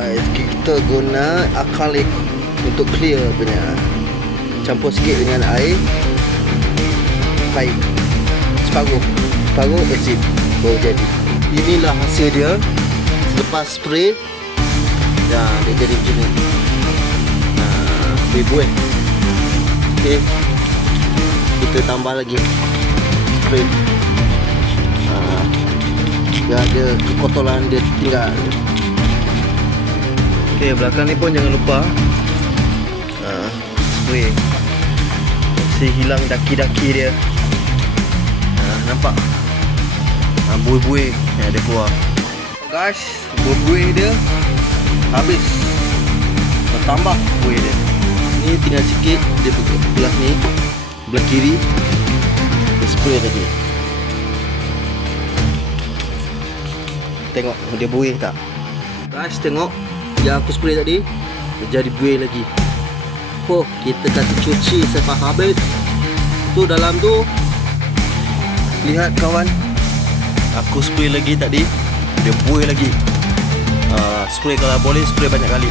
guys, kita guna acrylic untuk clear punya. Campur sikit dengan air, baik separuh acid baru jadi. Inilah hasil dia selepas spray. Dah dia jadi macam ni. Buih-buih. Okey, kita tambah lagi spray. Dia ada kekotoran dia tinggal. Okey, belakang ni pun jangan lupa spray. Mesti hilang daki-daki dia. Nampak? Buih-buih yang ada keluar. Guys, buih-buih dia habis. Bertambah buih dia. Ni tinggal sikit dia belah ni, belah kiri. Dia spray lagi. Tengok dia buih tak? Guys, tengok yang aku spray tadi dia jadi buih lagi. Oh, kita kasi cuci sampai habis. Tu dalam tu, lihat kawan, aku spray lagi tadi, dia buih lagi. Spray kalau boleh spray banyak kali.